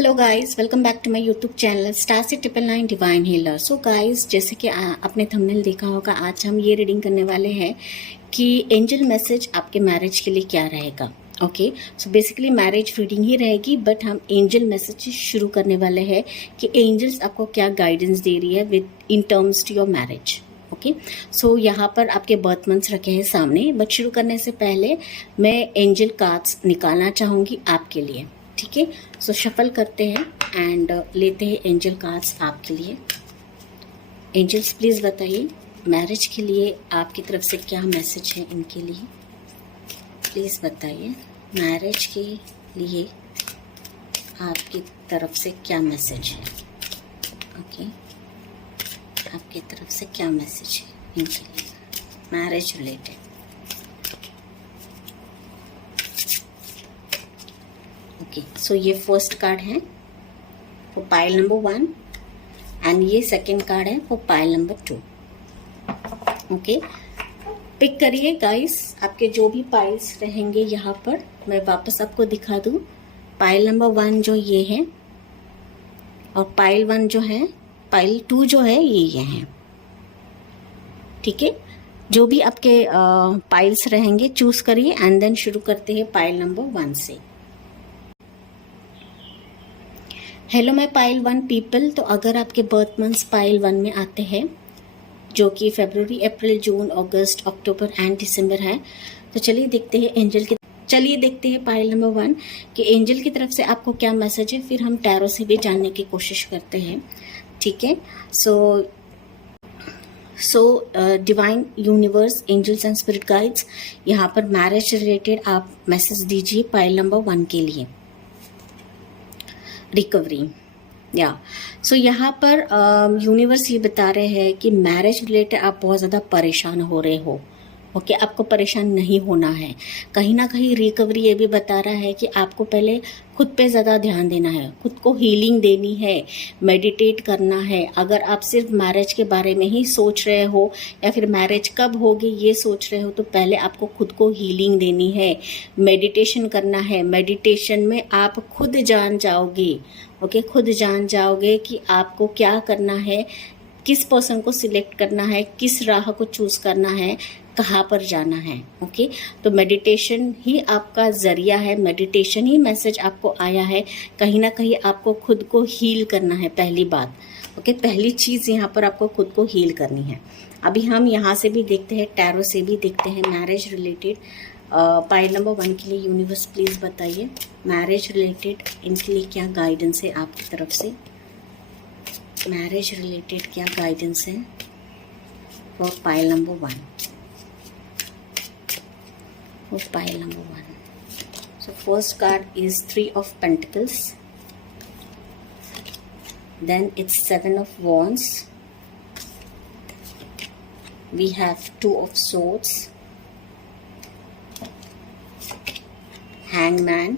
Hello guys, welcome back to my YouTube channel star से 999 divine healer. So guys, जैसे कि आपने thumbnail देखा होगा, आज हम ये रीडिंग करने वाले हैं कि एंजल मैसेज आपके मैरिज के लिए क्या रहेगा। Okay, so basically marriage reading ही रहेगी, बट हम एंजल मैसेज शुरू करने वाले हैं कि एंजल्स आपको क्या गाइडेंस दे रही है within terms to your marriage. Okay, so यहाँ पर आपके बर्थ मंथ्स रखे हैं सामने, बट शुरू करने से पहले मैं एंजल कार्ड्स निकालना चाहूँगी आपके लिए। ठीक है, सो शफल करते हैं एंड लेते हैं एंजल कार्ड्स आपके लिए। एंजल्स प्लीज़ बताइए मैरिज के लिए आपकी तरफ से क्या मैसेज है इनके लिए। प्लीज़ बताइए मैरिज के लिए आपकी तरफ से क्या मैसेज है। ओके, आपकी तरफ से क्या मैसेज है इनके लिए मैरिज रिलेटेड। ओके, सो ये फर्स्ट कार्ड है फॉर पाइल नंबर 1 एंड ये सेकंड कार्ड है for pile number 2। Okay, pick करिए गाइस, आपके जो भी पाइल्स रहेंगे यहाँ पर मैं वापस आपको दिखा दूँ। पाइल नंबर 1 जो ये है और पाइल 1 जो है, पाइल 2 जो है ये है। ठीक है, जो भी आपके पाइल्स रहेंगे चूज करिए एंड देन शुरू करते हैं पाइल नंबर 1 से। हेलो माय पाइल 1 पीपल, तो अगर आपके बर्थ मंथ्स पाइल 1 में आते हैं जो कि फरवरी, अप्रैल, जून, अगस्त, अक्टूबर एंड दिसंबर है, तो चलिए देखते हैं पाइल नंबर 1 कि एंजल की तरफ से आपको क्या मैसेज है। फिर हम टैरो से भी जानने की कोशिश करते हैं। ठीक है, so divine universe, angels and spirit guides, यहाँ पर मैरिज रिलेटेड आप मैसेज दीजिए पाइल नंबर 1 के लिए। रिकवरी सो यहाँ पर यूनिवर्स ये बता रहे हैं कि मैरिज रिलेटेड आप बहुत ज़्यादा परेशान हो रहे हो। ओके, आपको परेशान नहीं होना है। कहीं ना कहीं रिकवरी ये भी बता रहा है कि आपको पहले खुद पे ज़्यादा ध्यान देना है, खुद को हीलिंग देनी है, मेडिटेट करना है। अगर आप सिर्फ मैरिज के बारे में ही सोच रहे हो या फिर मैरिज कब होगी ये सोच रहे हो, तो पहले आपको खुद को हीलिंग देनी है, मेडिटेशन करना है। मेडिटेशन में आप खुद जान जाओगे। ओके, खुद जान जाओगे कि आपको क्या करना है, किस पर्सन को सिलेक्ट करना है, किस राह को चूज करना है, कहाँ पर जाना है। ओके, तो मेडिटेशन ही आपका जरिया है, मेडिटेशन ही मैसेज आपको आया है। कहीं ना कहीं आपको खुद को हील करना है, पहली बात। ओके, पहली चीज़ यहाँ पर आपको खुद को हील करनी है। अभी हम यहाँ से भी देखते हैं, टैरो से भी देखते हैं मैरिज रिलेटेड। पाइल नंबर 1 के लिए यूनिवर्स प्लीज़ बताइए मैरिज रिलेटेड इनके लिए क्या गाइडेंस है आपकी तरफ से। मैरिज रिलेटेड क्या गाइडेंस है for pile number 1। For pile number 1. So first card is 3 of Pentacles. Then it's 7 of Wands. We have 2 of Swords. Hangman.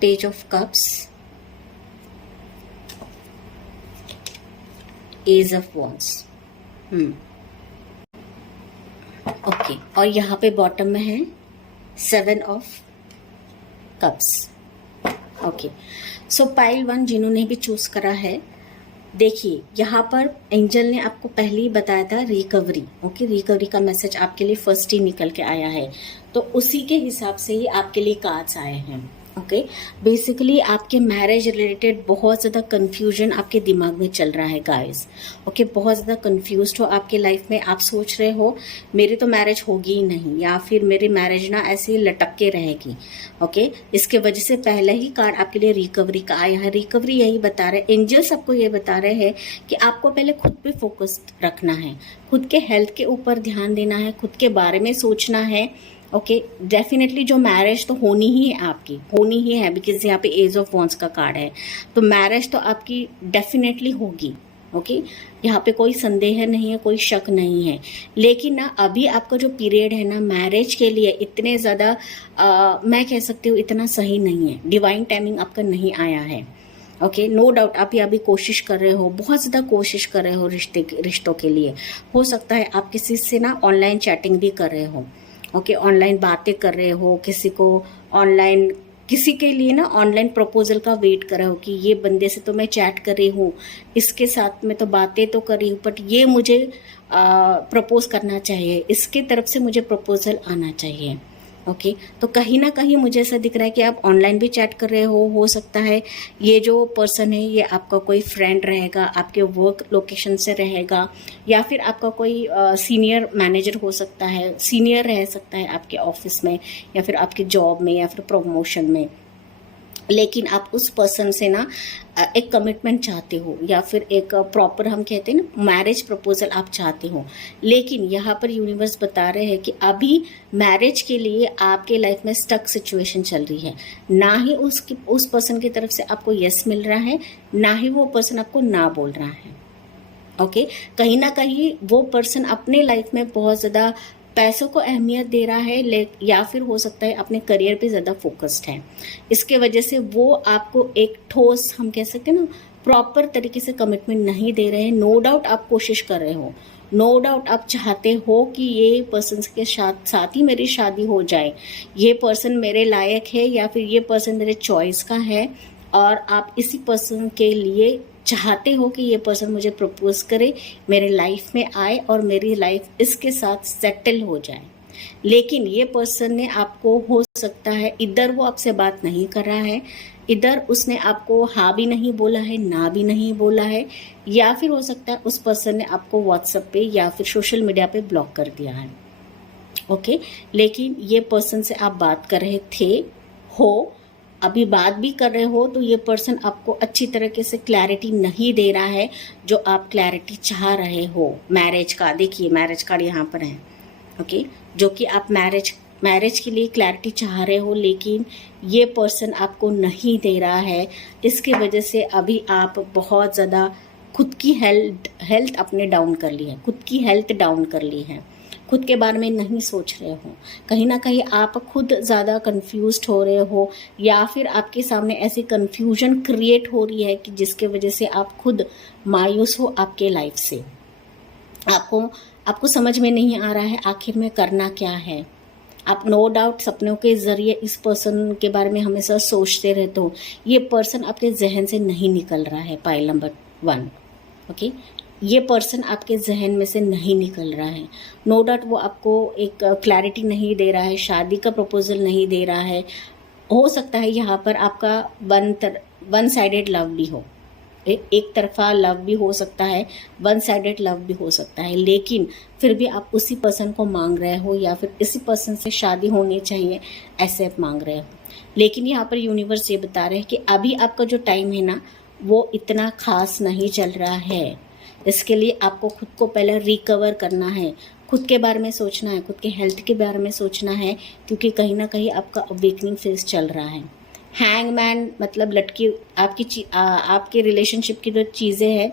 Page of Cups. Ace of Wands. Okay, और यहाँ पे bottom में है 7 of cups. Okay, so pile 1 जिन्होंने भी choose करा है, देखिए यहाँ पर एंजल ने आपको पहले ही बताया था रिकवरी। ओके, रिकवरी का मैसेज आपके लिए फर्स्ट ही निकल के आया है, तो उसी के हिसाब से ही आपके लिए कार्ड्स आए हैं। ओके, बेसिकली आपके मैरिज रिलेटेड बहुत ज़्यादा कंफ्यूजन आपके दिमाग में चल रहा है गाइस। ओके, बहुत ज़्यादा कंफ्यूज्ड हो आपके लाइफ में। आप सोच रहे हो मेरी तो मैरिज होगी ही नहीं, या फिर मेरी मैरिज ना ऐसे ही लटक के रहेगी। ओके, इसके वजह से पहले ही कार्ड आपके लिए रिकवरी का आया है। रिकवरी यही बता रहे, एंजल्स आपको ये बता रहे हैं कि आपको पहले खुद पे फोकस रखना है, खुद के हेल्थ के ऊपर ध्यान देना है, खुद के बारे में सोचना है। ओके, डेफिनेटली जो मैरिज तो होनी ही है, आपकी होनी ही है, बिकॉज यहाँ पे एज ऑफ वॉन्स का कार्ड है, तो मैरिज तो आपकी डेफिनेटली होगी। ओके, यहाँ पे कोई संदेह नहीं है, कोई शक नहीं है। लेकिन ना अभी आपका जो पीरियड है ना मैरिज के लिए इतने ज़्यादा मैं कह सकती हूँ इतना सही नहीं है। डिवाइन टाइमिंग आपका नहीं आया है। ओके, नो डाउट आप अभी कोशिश कर रहे हो, बहुत ज़्यादा कोशिश कर रहे हो रिश्तों के लिए। हो सकता है आप किसी से ना ऑनलाइन चैटिंग भी कर रहे हो। ओके, ऑनलाइन बातें कर रहे हो, किसी को ऑनलाइन किसी के लिए ना ऑनलाइन प्रपोजल का वेट कर रहे हो कि ये बंदे से तो मैं चैट कर रही हूँ, इसके साथ में तो बातें तो कर रही हूँ, बट ये मुझे प्रपोज करना चाहिए, इसके तरफ से मुझे प्रपोजल आना चाहिए। ओके, तो कहीं ना कहीं मुझे ऐसा दिख रहा है कि आप ऑनलाइन भी चैट कर रहे हो सकता है ये जो पर्सन है ये आपका कोई फ्रेंड रहेगा, आपके वर्क लोकेशन से रहेगा, या फिर आपका कोई सीनियर मैनेजर हो सकता है, सीनियर रह सकता है आपके ऑफिस में या फिर आपके जॉब में या फिर प्रमोशन में। लेकिन आप उस पर्सन से ना एक कमिटमेंट चाहते हो या फिर एक प्रॉपर, हम कहते हैं ना, मैरिज प्रपोजल आप चाहते हो। लेकिन यहाँ पर यूनिवर्स बता रहे हैं कि अभी मैरिज के लिए आपके लाइफ में स्टक सिचुएशन चल रही है। ना ही उस पर्सन की तरफ से आपको यस मिल रहा है, ना ही वो पर्सन आपको ना बोल रहा है। ओके, कहीं ना कहीं वो पर्सन अपने लाइफ में बहुत ज़्यादा पैसों को अहमियत दे रहा है, या फिर हो सकता है अपने करियर पे ज़्यादा फोकस्ड है। इसके वजह से वो आपको एक ठोस, हम कह सकते हैं ना, प्रॉपर तरीके से कमिटमेंट नहीं दे रहे हैं। नो डाउट आप कोशिश कर रहे हो, नो डाउट आप चाहते हो कि ये पर्सन के साथ ही मेरी शादी हो जाए, ये पर्सन मेरे लायक है या फिर ये पर्सन मेरे चॉइस का है, और आप इसी पर्सन के लिए चाहते हो कि ये पर्सन मुझे प्रपोज करे, मेरे लाइफ में आए और मेरी लाइफ इसके साथ सेटल हो जाए। लेकिन ये पर्सन ने आपको, हो सकता है इधर वो आपसे बात नहीं कर रहा है, इधर उसने आपको हाँ भी नहीं बोला है, ना भी नहीं बोला है, या फिर हो सकता है उस पर्सन ने आपको व्हाट्सएप पे या फिर सोशल मीडिया पे ब्लॉक कर दिया है। ओके, लेकिन ये पर्सन से आप बात कर रहे थे, अभी बात भी कर रहे हो, तो ये पर्सन आपको अच्छी तरीके से क्लैरिटी नहीं दे रहा है जो आप क्लैरिटी चाह रहे हो मैरिज का। देखिए मैरिज कार्ड यहाँ पर है। ओके, जो कि आप मैरिज के लिए क्लैरिटी चाह रहे हो, लेकिन ये पर्सन आपको नहीं दे रहा है। इसके वजह से अभी आप बहुत ज़्यादा खुद की हेल्थ अपने डाउन कर ली है, खुद की हेल्थ डाउन कर ली है, खुद के बारे में नहीं सोच रहे हो। कहीं ना कहीं आप खुद ज़्यादा कंफ्यूज्ड हो रहे हो, या फिर आपके सामने ऐसी कंफ्यूजन क्रिएट हो रही है कि जिसके वजह से आप खुद मायूस हो आपके लाइफ से। आपको समझ में नहीं आ रहा है आखिर में करना क्या है। आप नो डाउट सपनों के ज़रिए इस पर्सन के बारे में हमेशा सोचते रहते हो। ये पर्सन आपके जहन से नहीं निकल रहा है, पाइल नंबर 1। ओके, ये पर्सन आपके जहन में से नहीं निकल रहा है। नो डाउट वो आपको एक क्लैरिटी नहीं दे रहा है, शादी का प्रपोजल नहीं दे रहा है। हो सकता है यहाँ पर आपका वन साइडेड लव भी हो, एक तरफा लव भी हो सकता है, वन साइडेड लव भी हो सकता है। लेकिन फिर भी आप उसी पर्सन को मांग रहे हो, या फिर इसी पर्सन से शादी होनी चाहिए, ऐसे आप मांग रहे हो। लेकिन यहाँ पर यूनिवर्स ये बता रहे हैं कि अभी आपका जो टाइम है ना, वो इतना खास नहीं चल रहा है। इसके लिए आपको खुद को पहले रिकवर करना है, खुद के बारे में सोचना है, खुद के हेल्थ के बारे में सोचना है, क्योंकि कहीं ना कहीं आपका अवेकनिंग फेज चल रहा है। हैंगमैन मतलब लटकी आपके रिलेशनशिप की जो चीज़ें हैं,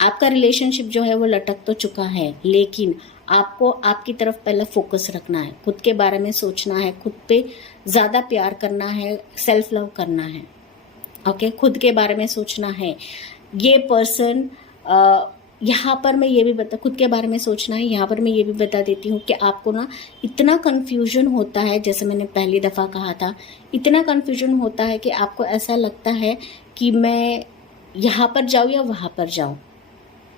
आपका रिलेशनशिप जो है वो लटक तो चुका है, लेकिन आपको आपकी तरफ पहले फोकस रखना है, खुद के बारे में सोचना है, खुद पे ज़्यादा प्यार करना है, सेल्फ लव करना है। ओके, खुद के बारे में सोचना है। ये पर्सन यहाँ पर मैं ये भी खुद के बारे में सोचना है। यहाँ पर मैं ये भी बता देती हूँ कि आपको ना इतना कन्फ्यूजन होता है, जैसे मैंने पहली दफ़ा कहा था, इतना कन्फ्यूजन होता है कि आपको ऐसा लगता है कि मैं यहाँ पर जाऊँ या वहाँ पर जाऊँ।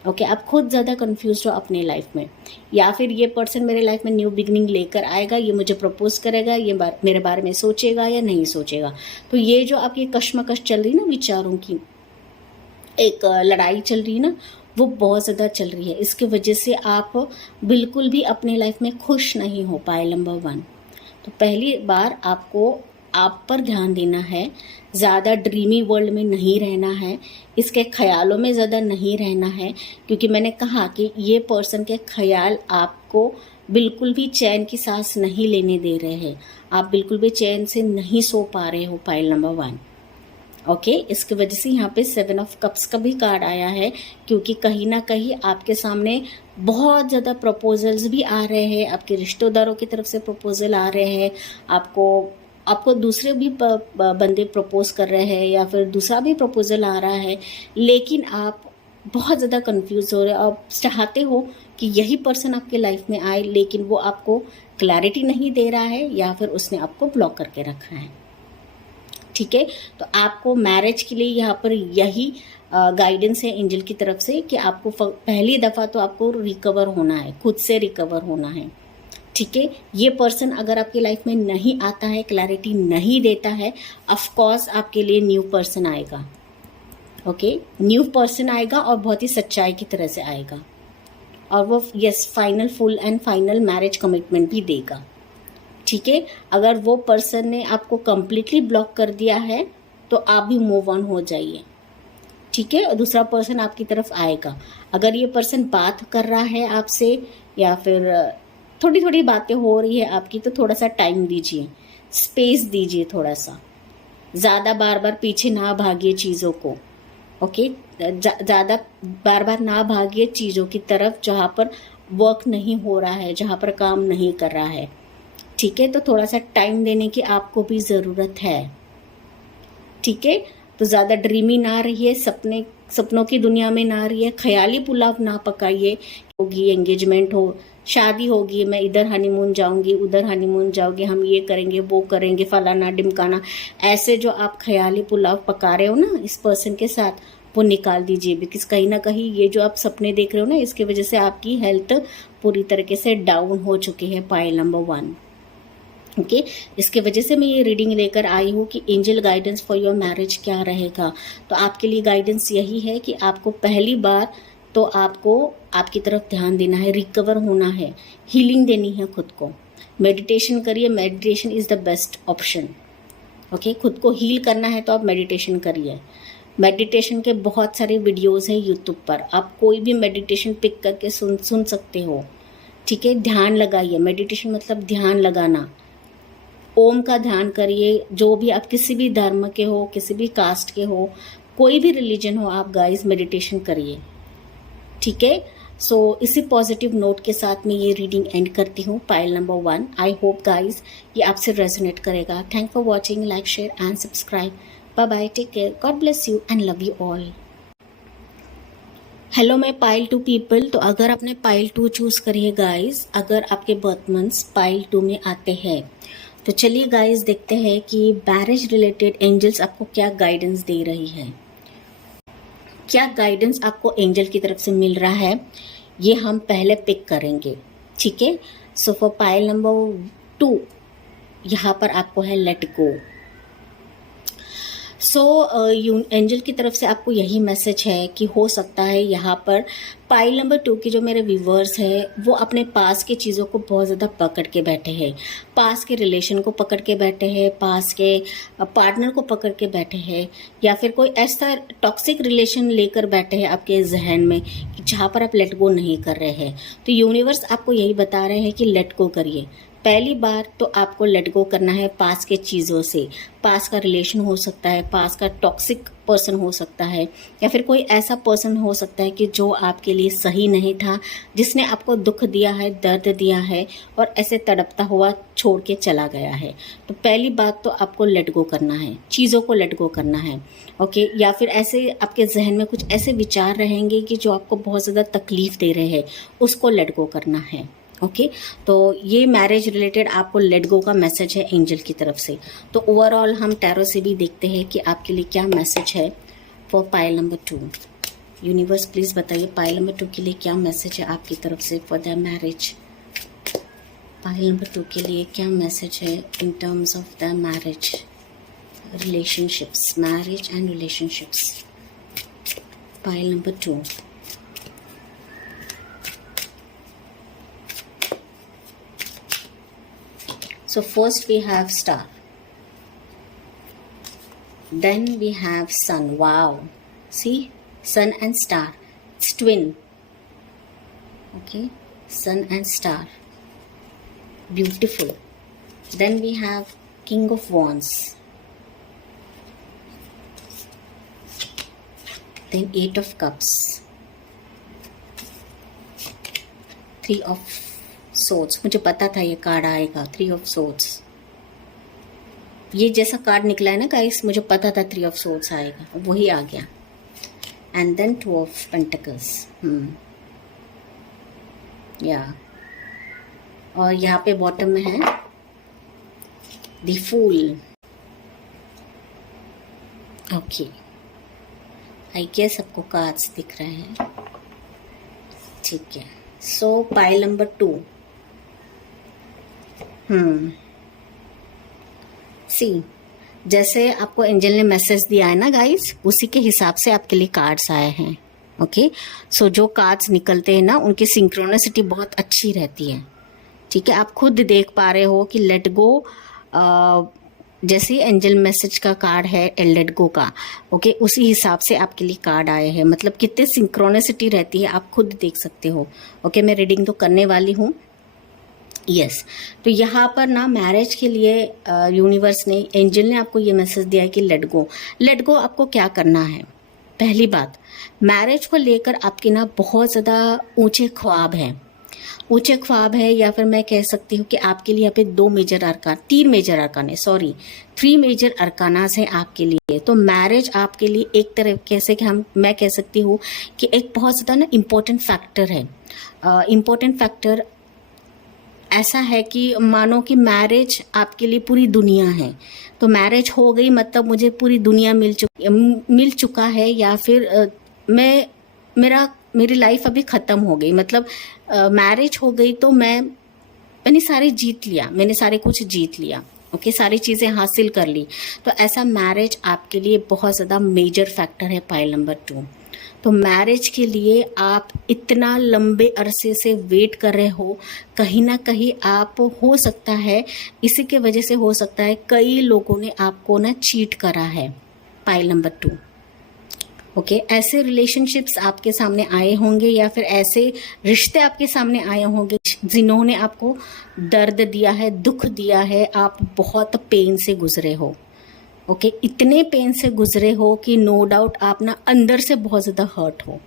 ओके, आप खुद ज़्यादा कन्फ्यूज हो अपने लाइफ में, या फिर ये पर्सन मेरे लाइफ में न्यू बिगनिंग लेकर आएगा, ये मुझे प्रपोज करेगा, ये मेरे बारे में सोचेगा या नहीं सोचेगा। तो ये जो आपकी कश्मकश चल रही ना, विचारों की एक लड़ाई चल रही है ना, वो बहुत ज़्यादा चल रही है। इसके वजह से आप बिल्कुल भी अपने लाइफ में खुश नहीं हो पाए, नंबर 1। तो पहली बार आपको आप पर ध्यान देना है, ज़्यादा ड्रीमी वर्ल्ड में नहीं रहना है, इसके ख्यालों में ज़्यादा नहीं रहना है, क्योंकि मैंने कहा कि ये पर्सन के ख्याल आपको बिल्कुल भी चैन की सांस नहीं लेने दे रहे हैं, आप बिल्कुल भी चैन से नहीं सो पा रहे हो, पाइल नंबर 1। ओके, इसकी वजह से यहाँ पे 7 ऑफ कप्स का भी कार्ड आया है, क्योंकि कहीं ना कहीं आपके सामने बहुत ज़्यादा प्रपोजल्स भी आ रहे हैं, आपके रिश्तेदारों की तरफ से प्रपोजल आ रहे हैं, आपको दूसरे भी बंदे प्रपोज कर रहे हैं, या फिर दूसरा भी प्रपोजल आ रहा है, लेकिन आप बहुत ज़्यादा कंफ्यूज हो रहे हो। आप चाहते हो कि यही पर्सन आपके लाइफ में आए, लेकिन वो आपको क्लैरिटी नहीं दे रहा है, या फिर उसने आपको ब्लॉक करके रखा है। ठीक है, तो आपको मैरिज के लिए यहाँ पर यही गाइडेंस है एंजल की तरफ से कि आपको पहली दफ़ा तो आपको रिकवर होना है, खुद से रिकवर होना है। ठीक है, ये पर्सन अगर आपकी लाइफ में नहीं आता है, क्लैरिटी नहीं देता है, ऑफ कोर्स आपके लिए न्यू पर्सन आएगा। ओके, न्यू पर्सन आएगा और बहुत ही सच्चाई की तरह से आएगा, और वो yes final full and final marriage commitment भी देगा। ठीक है, अगर वो पर्सन ने आपको कंप्लीटली ब्लॉक कर दिया है तो आप भी मूव ऑन हो जाइए। ठीक है, और दूसरा पर्सन आपकी तरफ आएगा। अगर ये पर्सन बात कर रहा है आपसे या फिर थोड़ी थोड़ी बातें हो रही है आपकी, तो थोड़ा सा टाइम दीजिए, स्पेस दीजिए थोड़ा सा, ज़्यादा बार बार पीछे ना भागिए चीज़ों को। ओके, ज़्यादा बार बार ना भागिए चीज़ों की तरफ जहाँ पर वर्क नहीं हो रहा है, जहाँ पर काम नहीं कर रहा है। ठीक है, तो थोड़ा सा टाइम देने की आपको भी ज़रूरत है। ठीक है, तो ज़्यादा ड्रीमी ना रहिए, सपनों की दुनिया में ना रहिए, ख्याली पुलाव ना पकाइए। होगी एंगेजमेंट हो, शादी होगी, मैं इधर हनीमून जाऊंगी, उधर हनीमून जाऊंगी, हम ये करेंगे वो करेंगे, फलाना डिमकाना, ऐसे जो आप ख्याली पुलाव पका रहे हो ना इस पर्सन के साथ, वो निकाल दीजिए। बिकॉज कहीं ना कहीं ये जो आप सपने देख रहे हो ना, इसकी वजह से आपकी हेल्थ पूरी तरीके से डाउन हो चुकी है, पाइल नंबर 1। ओके, इसके वजह से मैं ये रीडिंग लेकर आई हूँ कि angel guidance for your marriage क्या रहेगा। तो आपके लिए गाइडेंस यही है कि आपको पहली बार तो आपको आपकी तरफ ध्यान देना है, रिकवर होना है, हीलिंग देनी है खुद को। मेडिटेशन करिए, meditation is the best option. Okay, खुद को हील करना है तो आप मेडिटेशन करिए। मेडिटेशन के बहुत सारे वीडियोस हैं यूट्यूब पर, आप कोई भी मेडिटेशन पिक करके सुन सकते हो। ठीक है, ध्यान लगाइए, मेडिटेशन मतलब ध्यान लगाना, ओम का ध्यान करिए। जो भी आप किसी भी धर्म के हो, किसी भी कास्ट के हो, कोई भी रिलीजन हो, आप गाइस मेडिटेशन करिए। ठीक है, सो इसी पॉजिटिव नोट के साथ मैं ये रीडिंग एंड करती हूँ, pile number 1। I hope guys ये आपसे रेजोनेट करेगा। Thank for watching, like share and subscribe. Bye bye, take care, God bless you and love you all. Hello मैं पाइल 2 पीपल। तो अगर आपने पाइल 2 चूज करी है गाइस, अगर आपके बर्थ मंथ्स पाइल 2 में आते हैं, तो चलिए गाइस देखते हैं कि मैरिज रिलेटेड एंजल्स आपको क्या गाइडेंस दे रही है, क्या गाइडेंस आपको एंजल की तरफ से मिल रहा है, ये हम पहले पिक करेंगे। ठीक है, सो फॉर पाइल नंबर 2 यहाँ पर आपको है लेट गो। सो एंजल की तरफ से आपको यही मैसेज है कि हो सकता है यहाँ पर पाइल नंबर 2 के जो मेरे व्यूवर्स हैं वो अपने पास की चीज़ों को बहुत ज़्यादा पकड़ के बैठे हैं, पास के रिलेशन को पकड़ के बैठे हैं, पास के पार्टनर को पकड़ के बैठे हैं, या फिर कोई ऐसा टॉक्सिक रिलेशन लेकर बैठे हैं आपके जहन में कि जहाँ पर आप लेट गो नहीं कर रहे हैं। तो यूनिवर्स आपको यही बता रहे हैं कि लेट गो करिए। पहली बार तो आपको लेट गो करना है पास के चीज़ों से। पास का रिलेशन हो सकता है, पास का टॉक्सिक पर्सन हो सकता है, या फिर कोई ऐसा पर्सन हो सकता है कि जो आपके लिए सही नहीं था, जिसने आपको दुख दिया है, दर्द दिया है और ऐसे तड़पता हुआ छोड़ के चला गया है। तो पहली बात तो आपको लेट गो करना है, चीज़ों को लेट गो करना है। ओके, या फिर ऐसे आपके जहन में कुछ ऐसे विचार रहेंगे कि जो आपको बहुत ज़्यादा तकलीफ दे रहे हैं, उसको लेट गो करना है। ओके, तो ये मैरिज रिलेटेड आपको लेट गो का मैसेज है एंजल की तरफ से। तो ओवरऑल हम टैरो से भी देखते हैं कि आपके लिए क्या मैसेज है for pile number 2। Universe please बताइए पाइल नंबर 2 के लिए क्या मैसेज है आपकी तरफ से for the marriage. Pile number 2 के लिए क्या मैसेज है in terms of the marriage, relationships, marriage and relationships. Pile number 2। So first we have star, then we have sun. Wow, see, sun and star, it's twin. Okay, sun and star, beautiful. Then we have king of wands, then 8 of cups, 3 of swords. मुझे पता था ये card आएगा, 3 of swords. ये जैसा card निकला है ना गाइस, मुझे पता था 3 ऑफ सोर्ड्स आएगा, वही आ गया। And then 2 of pentacles. या और यहाँ पे बॉटम में है the fool. Okay, I guess सबको कार्ड्स दिख रहे हैं, ठीक है। सो पाइल नंबर 2, सी, जैसे आपको एंजल ने मैसेज दिया है ना गाइस, उसी के हिसाब से आपके लिए कार्ड्स आए हैं। ओके, सो जो कार्ड्स निकलते हैं ना, उनकी सिंक्रोनिसिटी बहुत अच्छी रहती है, ठीक है। आप खुद देख पा रहे हो कि लेट गो, जैसे एंजल मैसेज का कार्ड है लेट गो का, ओके, उसी हिसाब से आपके लिए कार्ड आए हैं। मतलब कितने सिंक्रोनिसिटी रहती है आप खुद देख सकते हो। ओके, मैं रीडिंग तो करने वाली हूँ। यस, तो यहाँ पर ना मैरिज के लिए यूनिवर्स ने, एंजल ने आपको ये मैसेज दिया है कि लेट गो। लेट गो आपको क्या करना है? पहली बात, मैरिज को लेकर आपके ना बहुत ज़्यादा ऊंचे ख्वाब हैं, ऊंचे ख्वाब है, या फिर मैं कह सकती हूँ कि आपके लिए यहाँ पे 3 मेजर अरकान है, सॉरी 3 मेजर अरकानास हैं आपके लिए। तो मैरिज आपके लिए एक तरह कैसे कि मैं कह सकती हूँ कि एक बहुत ज़्यादा ना इम्पोर्टेंट फैक्टर है। इम्पोर्टेंट फैक्टर ऐसा है कि मानो कि मैरिज आपके लिए पूरी दुनिया है। तो मैरिज हो गई मतलब मुझे पूरी दुनिया मिल चुका है, या फिर मेरी लाइफ अभी ख़त्म हो गई। मतलब मैरिज हो गई तो मैंने सारे कुछ जीत लिया। ओके, सारी चीज़ें हासिल कर ली। तो ऐसा मैरिज आपके लिए बहुत ज़्यादा मेजर फैक्टर है पाइल नंबर 2। तो मैरिज के लिए आप इतना लंबे अरसे से वेट कर रहे हो, कहीं ना कहीं आप, हो सकता है इसी के वजह से हो सकता है कई लोगों ने आपको ना चीट करा है, पाइल नंबर 2। ओके, ऐसे रिलेशनशिप्स आपके सामने आए होंगे, या फिर ऐसे रिश्ते आपके सामने आए होंगे जिन्होंने आपको दर्द दिया है, दुख दिया है, आप बहुत पेन से गुजरे हो। ओके, इतने पेन से गुजरे हो कि नो डाउट आप ना अंदर से बहुत ज़्यादा हर्ट हो।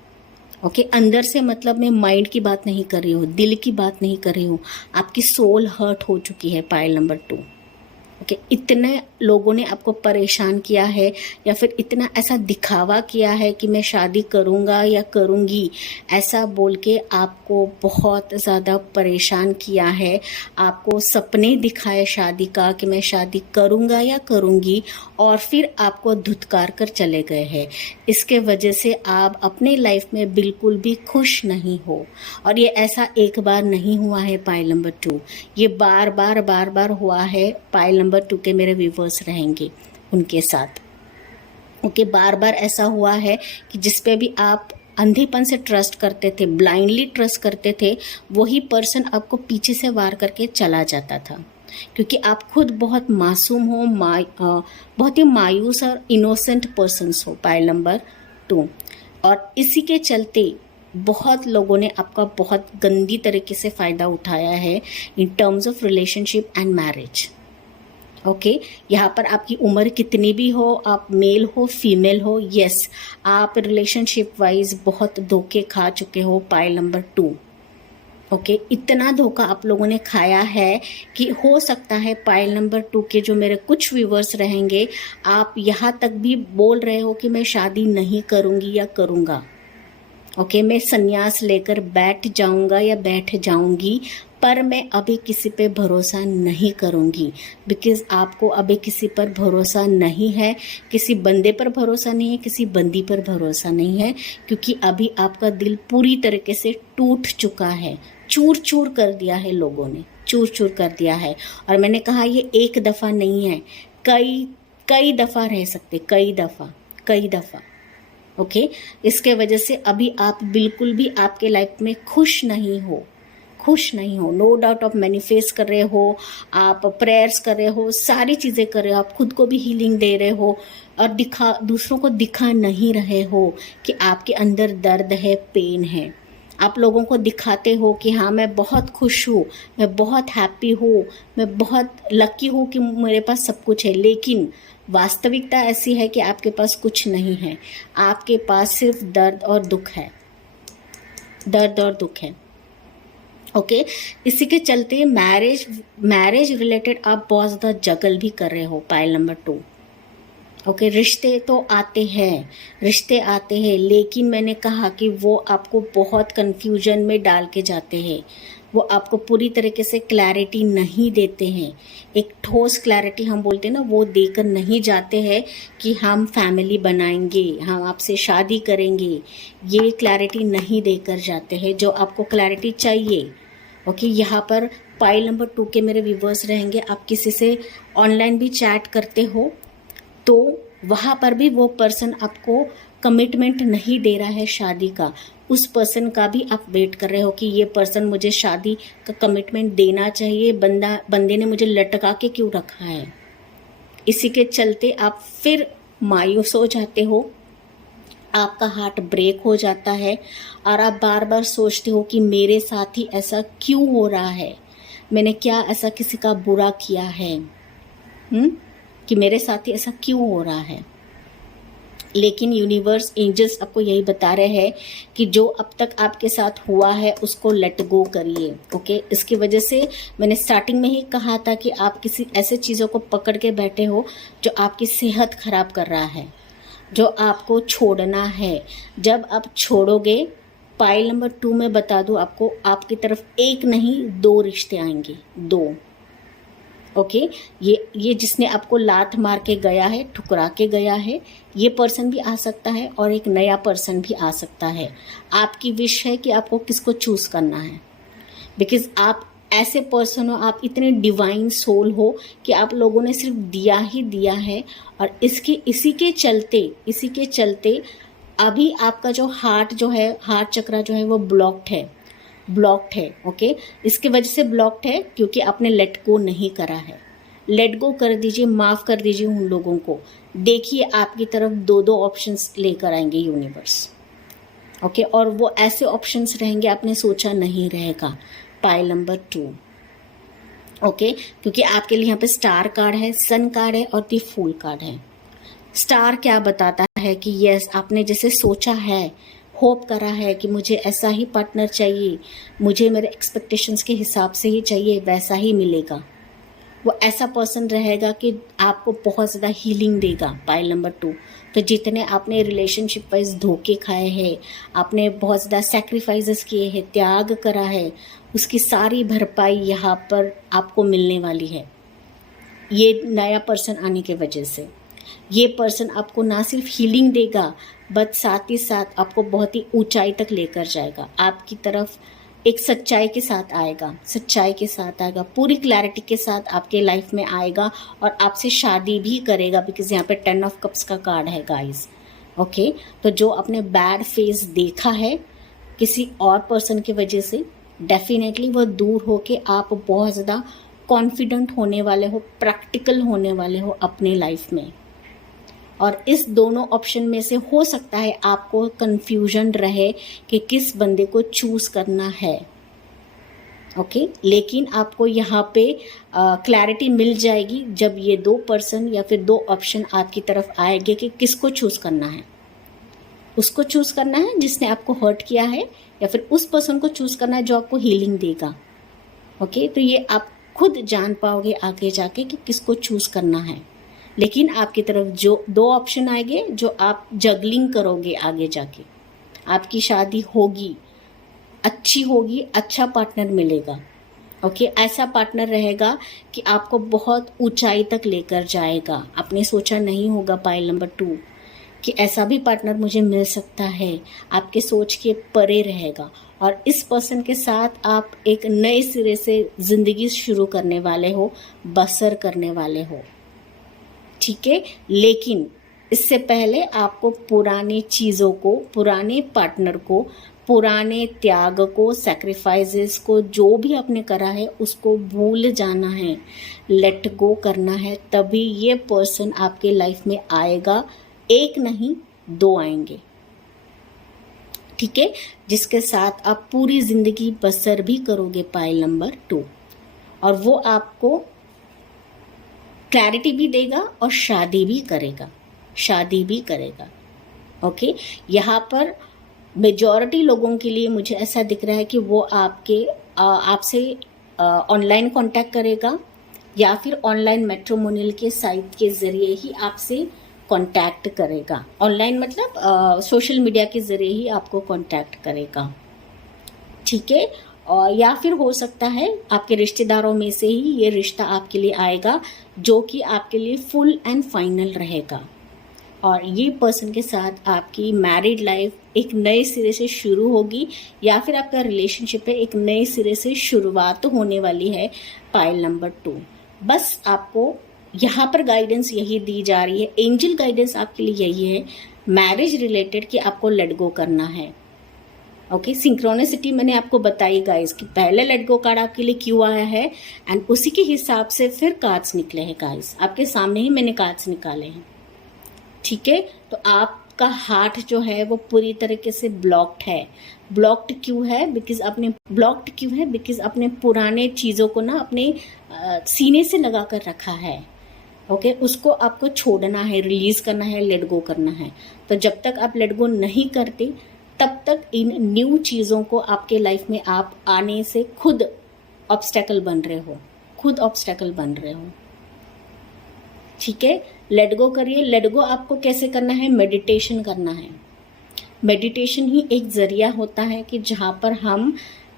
ओके, अंदर से मतलब मैं माइंड की बात नहीं कर रही हूँ, दिल की बात नहीं कर रही हूँ, आपकी सोल हर्ट हो चुकी है पाइल नंबर 2। ओके, इतने लोगों ने आपको परेशान किया है, या फिर इतना ऐसा दिखावा किया है कि मैं शादी करूँगा या करूँगी, ऐसा बोल के आपको बहुत ज़्यादा परेशान किया है। आपको सपने दिखाए शादी का कि मैं शादी करूँगा या करूँगी, और फिर आपको धुतकार कर चले गए हैं। इसके वजह से आप अपने लाइफ में बिल्कुल भी खुश नहीं हो। और ये ऐसा एक बार नहीं हुआ है पाइल नंबर 2, ये बार बार हुआ है। पाइल नंबर 2 के मेरे व्यूवर्स रहेंगे उनके साथ। ओके, बार बार ऐसा हुआ है कि जिस पे भी आप अंधेपन से ट्रस्ट करते थे, ब्लाइंडली ट्रस्ट करते थे, वही पर्सन आपको पीछे से वार करके चला जाता था, क्योंकि आप खुद बहुत मासूम हो, बहुत ही मायूस और इनोसेंट पर्सन्स हो पाइल नंबर 2। और इसी के चलते बहुत लोगों ने आपका बहुत गंदी तरीके से फ़ायदा उठाया है in terms of relationship and marriage. Okay, यहाँ पर आपकी उम्र कितनी भी हो, आप मेल हो फीमेल हो, यस, आप रिलेशनशिप वाइज बहुत धोखे खा चुके हो पाइल नंबर 2। ओके, इतना धोखा आप लोगों ने खाया है कि हो सकता है पाइल नंबर 2 के जो मेरे कुछ व्यूवर्स रहेंगे, आप यहाँ तक भी बोल रहे हो कि मैं शादी नहीं करूँगी या करूँगा। ओके, मैं संन्यास लेकर बैठ जाऊँगा या बैठ जाऊँगी, पर मैं अभी किसी पे भरोसा नहीं करूँगी, बिकॉज़ आपको अभी किसी पर भरोसा नहीं है, किसी बंदे पर भरोसा नहीं है, किसी बंदी पर भरोसा नहीं है, क्योंकि अभी आपका दिल पूरी तरीके से टूट चुका है, चूर चूर कर दिया है लोगों ने, चूर चूर कर दिया है। और मैंने कहा ये एक दफ़ा नहीं है, कई दफ़ा रह सकते, कई दफ़ा। ओके, इसके वजह से अभी आप बिल्कुल भी आपके लाइफ में खुश नहीं हो। नो डाउट आप मैनिफेस्ट कर रहे हो, आप प्रेयर्स कर रहे हो, सारी चीज़ें कर रहे हो, आप खुद को भी हीलिंग दे रहे हो, और दूसरों को दिखा नहीं रहे हो कि आपके अंदर दर्द है, पेन है। आप लोगों को दिखाते हो कि हाँ मैं बहुत खुश हूँ, मैं बहुत हैप्पी हूँ, मैं बहुत लकी हूँ कि मेरे पास सब कुछ है, लेकिन वास्तविकता ऐसी है कि आपके पास कुछ नहीं है। आपके पास सिर्फ दर्द और दुख है। ओके, इसी के चलते मैरिज रिलेटेड आप बहुत ज़्यादा जगल भी कर रहे हो पाइल नंबर 2। ओके, रिश्ते आते हैं, लेकिन मैंने कहा कि वो आपको बहुत कंफ्यूजन में डाल के जाते हैं, वो आपको पूरी तरीके से क्लैरिटी नहीं देते हैं। एक ठोस क्लैरिटी हम बोलते हैं ना, वो देकर नहीं जाते हैं कि हम फैमिली बनाएंगे, हम आपसे शादी करेंगे, ये क्लैरिटी नहीं देकर जाते हैं जो आपको क्लैरिटी चाहिए। ओके, यहाँ पर पाइल नंबर 2 के मेरे व्यूवर्स रहेंगे, आप किसी से ऑनलाइन भी चैट करते हो तो वहाँ पर भी वो पर्सन आपको कमिटमेंट नहीं दे रहा है शादी का, उस पर्सन का भी आप वेट कर रहे हो कि ये पर्सन मुझे शादी का कमिटमेंट देना चाहिए, बंदे ने मुझे लटका के क्यों रखा है। इसी के चलते आप फिर मायूस हो जाते हो, आपका हार्ट ब्रेक हो जाता है और आप बार बार सोचते हो कि मेरे साथ ही ऐसा क्यों हो रहा है, मैंने क्या ऐसा किसी का बुरा किया है कि मेरे साथ ही ऐसा क्यों हो रहा है। लेकिन यूनिवर्स, एंजल्स आपको यही बता रहे हैं कि जो अब तक आपके साथ हुआ है उसको लेट गो करिए। ओके, इसकी वजह से मैंने स्टार्टिंग में ही कहा था कि आप किसी ऐसे चीज़ों को पकड़ के बैठे हो जो आपकी सेहत खराब कर रहा है, जो आपको छोड़ना है। जब आप छोड़ोगे, पाइल नंबर 2 में बता दूं आपको, आपकी तरफ एक नहीं 2 रिश्ते आएंगे, 2। ओके, ये जिसने आपको लात मार के गया है, ठुकरा के गया है, ये पर्सन भी आ सकता है और एक नया पर्सन भी आ सकता है। आपकी विश है कि आपको किसको चूज करना है, बिकॉज आप ऐसे पर्सन हो, आप इतने डिवाइन सोल हो कि आप लोगों ने सिर्फ दिया ही दिया है। और इसी के चलते अभी आपका जो हार्ट चक्र जो है वो ब्लॉक्ड है। ओके, इसके वजह से ब्लॉक्ड है क्योंकि आपने लेट गो नहीं करा है। लेट गो कर दीजिए, माफ कर दीजिए उन लोगों को। देखिए आपकी तरफ 2 ऑप्शंस लेकर आएंगे यूनिवर्स। ओके, और वो ऐसे ऑप्शंस रहेंगे आपने सोचा नहीं रहेगा। Pile number 2। ओके, क्योंकि आपके लिए यहाँ पे स्टार कार्ड है, सन कार्ड है और द फूल कार्ड है। स्टार क्या बताता है कि यस, आपने जैसे सोचा है, होप करा है कि मुझे ऐसा ही पार्टनर चाहिए, मुझे मेरे एक्सपेक्टेशंस के हिसाब से ही चाहिए, वैसा ही मिलेगा। वो ऐसा पर्सन रहेगा कि आपको बहुत ज़्यादा हीलिंग देगा। पाइल नंबर 2, तो जितने आपने रिलेशनशिप वाइज धोखे खाए हैं, आपने बहुत ज़्यादा सैक्रिफाइसेस किए हैं, त्याग करा है, उसकी सारी भरपाई यहाँ पर आपको मिलने वाली है। ये नया पर्सन आने के वजह से ये पर्सन आपको ना सिर्फ हीलिंग देगा, बट साथ ही साथ आपको बहुत ही ऊंचाई तक लेकर जाएगा। आपकी तरफ एक सच्चाई के साथ आएगा, पूरी क्लैरिटी के साथ आपके लाइफ में आएगा और आपसे शादी भी करेगा, बिकॉज यहाँ पे 10 ऑफ कप्स का कार्ड है गाइस। ओके, तो जो आपने बैड फेस देखा है किसी और पर्सन की वजह से, डेफिनेटली वो दूर होके आप बहुत ज़्यादा कॉन्फिडेंट होने वाले हो, प्रैक्टिकल होने वाले हो अपने लाइफ में। और इस दोनों ऑप्शन में से हो सकता है आपको कंफ्यूजन रहे कि किस बंदे को चूज करना है। ओके, लेकिन आपको यहाँ पे क्लैरिटी मिल जाएगी जब ये 2 पर्सन या फिर 2 ऑप्शन आपकी तरफ आएंगे कि किसको चूज करना है। उसको चूज करना है जिसने आपको हर्ट किया है, या फिर उस पर्सन को चूज करना है जो आपको हीलिंग देगा। ओके, तो ये आप खुद जान पाओगे आगे जाके कि किसको चूज करना है। लेकिन आपकी तरफ जो 2 ऑप्शन आएंगे जो आप जगलिंग करोगे आगे जाके, आपकी शादी होगी, अच्छी होगी, अच्छा पार्टनर मिलेगा। ओके, ऐसा पार्टनर रहेगा कि आपको बहुत ऊंचाई तक लेकर जाएगा। आपने सोचा नहीं होगा पाइल नंबर 2 कि ऐसा भी पार्टनर मुझे मिल सकता है, आपके सोच के परे रहेगा। और इस पर्सन के साथ आप एक नए सिरे से जिंदगी शुरू करने वाले हो, बसर करने वाले हो। ठीक है, लेकिन इससे पहले आपको पुरानी चीज़ों को, पुराने पार्टनर को, पुराने त्याग को, सैक्रिफाइसेस को, जो भी आपने करा है उसको भूल जाना है, लेट गो करना है। तभी ये पर्सन आपके लाइफ में आएगा, एक नहीं 2 आएंगे। ठीक है, जिसके साथ आप पूरी जिंदगी बसर भी करोगे। पाइल नंबर 2, और वो आपको क्लैरिटी भी देगा और शादी भी करेगा। ओके, यहाँ पर मेजॉरिटी लोगों के लिए मुझे ऐसा दिख रहा है कि वो आपसे ऑनलाइन कांटेक्ट करेगा, या फिर ऑनलाइन मैट्रिमोनियल के साइट के ज़रिए ही आपसे कांटेक्ट करेगा। ऑनलाइन मतलब सोशल मीडिया के ज़रिए ही आपको कांटेक्ट करेगा, ठीक है। और या फिर हो सकता है आपके रिश्तेदारों में से ही ये रिश्ता आपके लिए आएगा जो कि आपके लिए फुल एंड फाइनल रहेगा। और ये पर्सन के साथ आपकी मैरिड लाइफ एक नए सिरे से शुरू होगी या फिर आपका रिलेशनशिप है एक नए सिरे से शुरुआत होने वाली है पाइल नंबर 2। बस आपको यहाँ पर गाइडेंस यही दी जा रही है, एंजल गाइडेंस आपके लिए यही है मैरिज रिलेटेड कि आपको लेट गो करना है। ओके, सिंक्रोनिसिटी मैंने आपको बताई गाइस कि पहले लेट गो कार्ड आपके लिए क्यों आया है एंड उसी के हिसाब से फिर कार्ड्स निकले हैं गाइस, आपके सामने ही मैंने कार्ड्स निकाले हैं, ठीक है। तो आपका हार्ट जो है वो पूरी तरीके से ब्लॉक्ड है। ब्लॉक्ड क्यों है? बिकॉज अपने पुराने चीज़ों को ना अपने सीने से लगा कर रखा है। ओके, उसको आपको छोड़ना है, रिलीज करना है, लेट गो करना है। तो जब तक आप लेट गो नहीं करते तब तक इन न्यू चीज़ों को आपके लाइफ में आप आने से खुद ऑब्स्टेकल बन रहे हो, ठीक है। लेट गो करिए। लेट गो आपको कैसे करना है? मेडिटेशन करना है। मेडिटेशन ही एक जरिया होता है कि जहाँ पर हम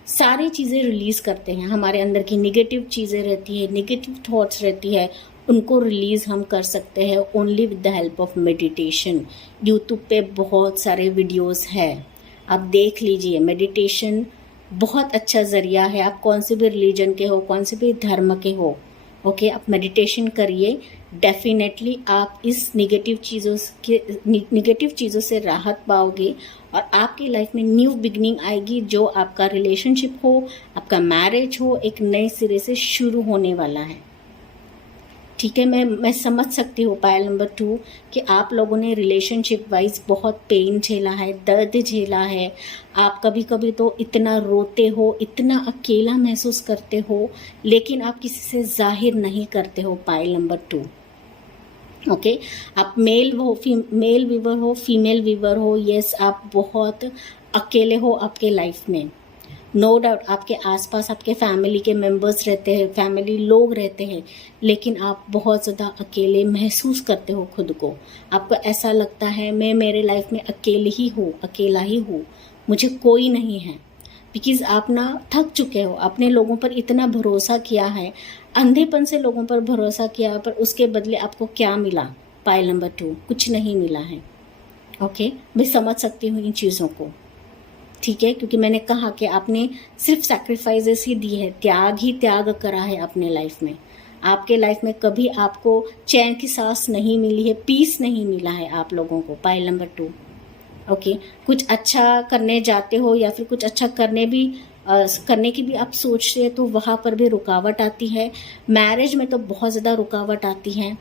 सारी चीज़ें रिलीज करते हैं। हमारे अंदर की निगेटिव चीज़ें रहती है, निगेटिव थॉट्स रहती है, उनको रिलीज हम कर सकते हैं only with the help of meditation. YouTube पे बहुत सारे वीडियोस है, आप देख लीजिए। मेडिटेशन बहुत अच्छा जरिया है। आप कौन से भी रिलीजन के हो, कौन से भी धर्म के हो, ओके, आप मेडिटेशन करिए। डेफिनेटली आप इस निगेटिव चीज़ों से राहत पाओगे और आपकी लाइफ में न्यू बिगनिंग आएगी। जो आपका रिलेशनशिप हो, आपका मैरिज हो, एक नए सिरे से शुरू होने वाला है, ठीक है। मैं समझ सकती हूँ पायल नंबर 2 कि आप लोगों ने रिलेशनशिप वाइज बहुत पेन झेला है, दर्द झेला है। आप कभी कभी तो इतना रोते हो, इतना अकेला महसूस करते हो, लेकिन आप किसी से जाहिर नहीं करते हो पायल नंबर 2। ओके, आप मेल वीवर हो, फीमेल वीवर हो, यस, आप बहुत अकेले हो आपके लाइफ में। नो डाउट आपके आसपास आपके फैमिली के मेंबर्स रहते हैं, फैमिली लोग रहते हैं, लेकिन आप बहुत ज़्यादा अकेले महसूस करते हो खुद को। आपको ऐसा लगता है मैं मेरे लाइफ में अकेला ही हूँ, मुझे कोई नहीं है। बिकॉज आप ना थक चुके हो, अपने लोगों पर इतना भरोसा किया है, अंधेपन से लोगों पर भरोसा किया, पर उसके बदले आपको क्या मिला? पाइल नंबर 2, कुछ नहीं मिला है। ओके, मैं समझ सकती हूँ इन चीज़ों को, ठीक है, क्योंकि मैंने कहा कि आपने सिर्फ सैक्रिफाइसेस ही दी है, त्याग ही त्याग करा है अपने लाइफ में। आपके लाइफ में कभी आपको चैन की सांस नहीं मिली है, पीस नहीं मिला है आप लोगों को। पाइल नंबर 2, ओके, कुछ अच्छा करने जाते हो या फिर कुछ अच्छा करने की भी आप सोचते हैं तो वहाँ पर भी रुकावट आती है। मैरिज में तो बहुत ज़्यादा रुकावट आती है।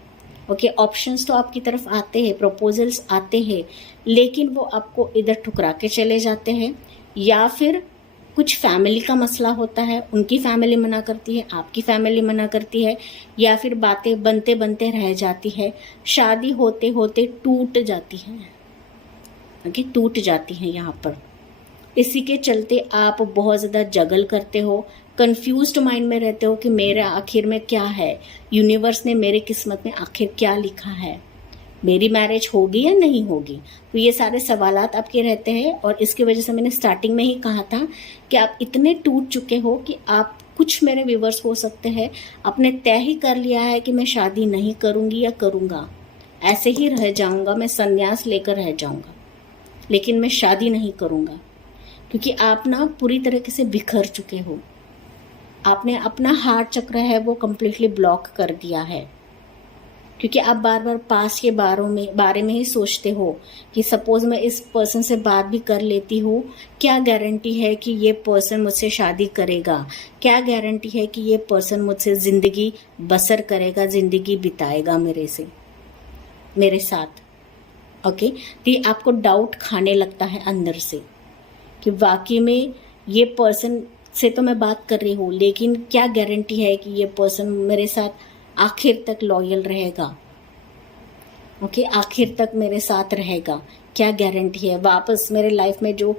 ओके, ऑप्शंस तो आपकी तरफ आते हैं, प्रपोजल्स आते हैं, लेकिन वो आपको इधर ठुकरा के चले जाते हैं, या फिर कुछ फैमिली का मसला होता है, उनकी फैमिली मना करती है, आपकी फैमिली मना करती है, या फिर बातें बनते बनते रह जाती है, शादी होते होते टूट जाती है। ओके, टूट जाती है यहाँ पर। इसी के चलते आप बहुत ज़्यादा जगल करते हो, कंफ्यूज्ड माइंड में रहते हो कि मेरा आखिर में क्या है, यूनिवर्स ने मेरे किस्मत में आखिर क्या लिखा है, मेरी मैरिज होगी या नहीं होगी। तो ये सारे सवालात आपके रहते हैं और इसकी वजह से मैंने स्टार्टिंग में ही कहा था कि आप इतने टूट चुके हो कि आप, कुछ मेरे व्यूवर्स हो सकते हैं आपने तय ही कर लिया है कि मैं शादी नहीं करूँगी या करूँगा, ऐसे ही रह जाऊँगा, मैं संन्यास लेकर रह जाऊँगा, लेकिन मैं शादी नहीं करूँगा। क्योंकि आप ना पूरी तरीके से बिखर चुके हो, आपने अपना हार्ट चक्र है वो कम्प्लीटली ब्लॉक कर दिया है। क्योंकि आप बार बार पास के बारे में ही सोचते हो कि सपोज मैं इस पर्सन से बात भी कर लेती हूँ, क्या गारंटी है कि ये पर्सन मुझसे शादी करेगा, क्या गारंटी है कि ये पर्सन मुझसे ज़िंदगी बसर करेगा, ज़िंदगी बिताएगा मेरे साथ। ओके, तो ये आपको डाउट खाने लगता है अंदर से कि वाकई में ये पर्सन से तो मैं बात कर रही हूँ, लेकिन क्या गारंटी है कि ये पर्सन मेरे साथ आखिर तक लॉयल रहेगा। ओके, आखिर तक मेरे साथ रहेगा, क्या गारंटी है वापस मेरे लाइफ में जो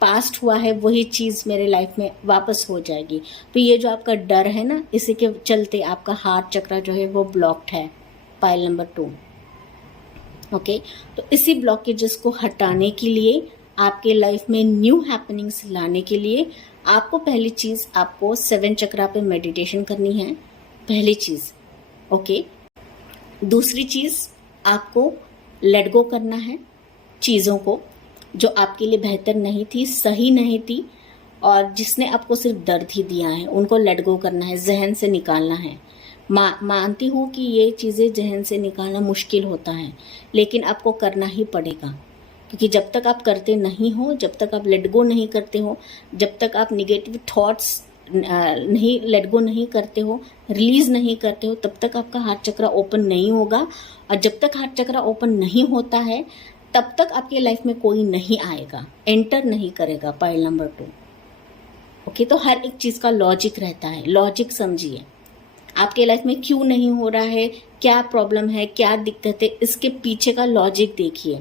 पास्ट हुआ है वही चीज़ मेरे लाइफ में वापस हो जाएगी। तो ये जो आपका डर है ना, इसी के चलते आपका हार्ट चक्र जो है वो ब्लॉक्ड है। पाइल नंबर 2, ओके, तो इसी ब्लॉकेजेस को हटाने के लिए, आपके लाइफ में न्यू हैपनिंग्स लाने के लिए आपको पहली चीज, आपको 7 चक्रा पे मेडिटेशन करनी है, पहली चीज। ओके, दूसरी चीज, आपको लेट गो करना है चीज़ों को जो आपके लिए बेहतर नहीं थी, सही नहीं थी, और जिसने आपको सिर्फ दर्द ही दिया है, उनको लेट गो करना है, जहन से निकालना है। मानती हूँ कि ये चीज़ें जहन से निकालना मुश्किल होता है, लेकिन आपको करना ही पड़ेगा, क्योंकि जब तक आप करते नहीं हो, जब तक आप लेट गो नहीं करते हो, जब तक आप निगेटिव थॉट्स नहीं लेट गो नहीं करते हो, रिलीज नहीं करते हो, तब तक आपका हार्ट चक्रा ओपन नहीं होगा। और जब तक हार्ट चक्रा ओपन नहीं होता है, तब तक आपकी लाइफ में कोई नहीं आएगा, एंटर नहीं करेगा। Point number 2। ओके, तो हर एक चीज़ का लॉजिक रहता है, लॉजिक समझिए। आपके लाइफ में क्यों नहीं हो रहा है, क्या प्रॉब्लम है, क्या दिक्कत है, इसके पीछे का लॉजिक देखिए।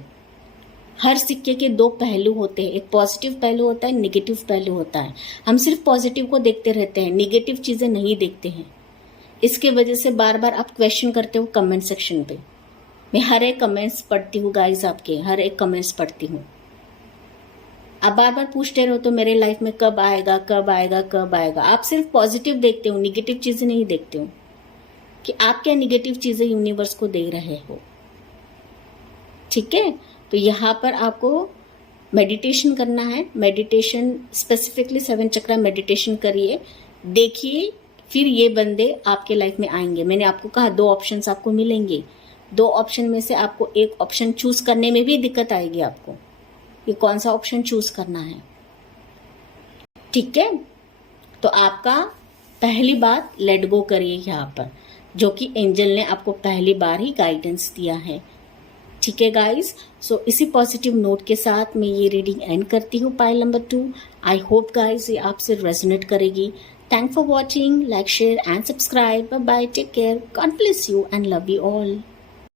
हर सिक्के के 2 पहलू होते हैं, एक पॉजिटिव पहलू होता है, नेगेटिव पहलू होता है। हम सिर्फ पॉजिटिव को देखते रहते हैं, नेगेटिव चीज़ें नहीं देखते हैं। इसके वजह से बार बार आप क्वेश्चन करते हो कमेंट सेक्शन पे। मैं हर एक कमेंट्स पढ़ती हूँ गाइज, आपके हर एक कमेंट्स पढ़ती हूँ। आप बार बार पूछते रहो तो मेरे लाइफ में कब आएगा, कब आएगा, कब आएगा। आप सिर्फ पॉजिटिव देखते हो, निगेटिव चीज़ें नहीं देखते हो कि आप क्या निगेटिव चीज़ें यूनिवर्स को दे रहे हो। ठीक है, तो यहाँ पर आपको मेडिटेशन करना है। मेडिटेशन स्पेसिफिकली 7 चक्रा मेडिटेशन करिए, देखिए, फिर ये बंदे आपके लाइफ में आएंगे। मैंने आपको कहा 2 ऑप्शंस आपको मिलेंगे, 2 ऑप्शन में से आपको एक ऑप्शन चूज करने में भी दिक्कत आएगी आपको, ये कौन सा ऑप्शन चूज करना है। ठीक है, तो आपका पहली बात लेट गो करिए यहाँ पर, जो कि एंजल ने आपको पहली बार ही गाइडेंस दिया है। ठीक है गाइस, सो इसी पॉजिटिव नोट के साथ मैं ये रीडिंग एंड करती हूँ, पाइल नंबर 2। आई होप गाइस ये आपसे रेजोनेट करेगी। Thanks for watching, like, share and subscribe. Bye bye, take care, God bless you and love you all.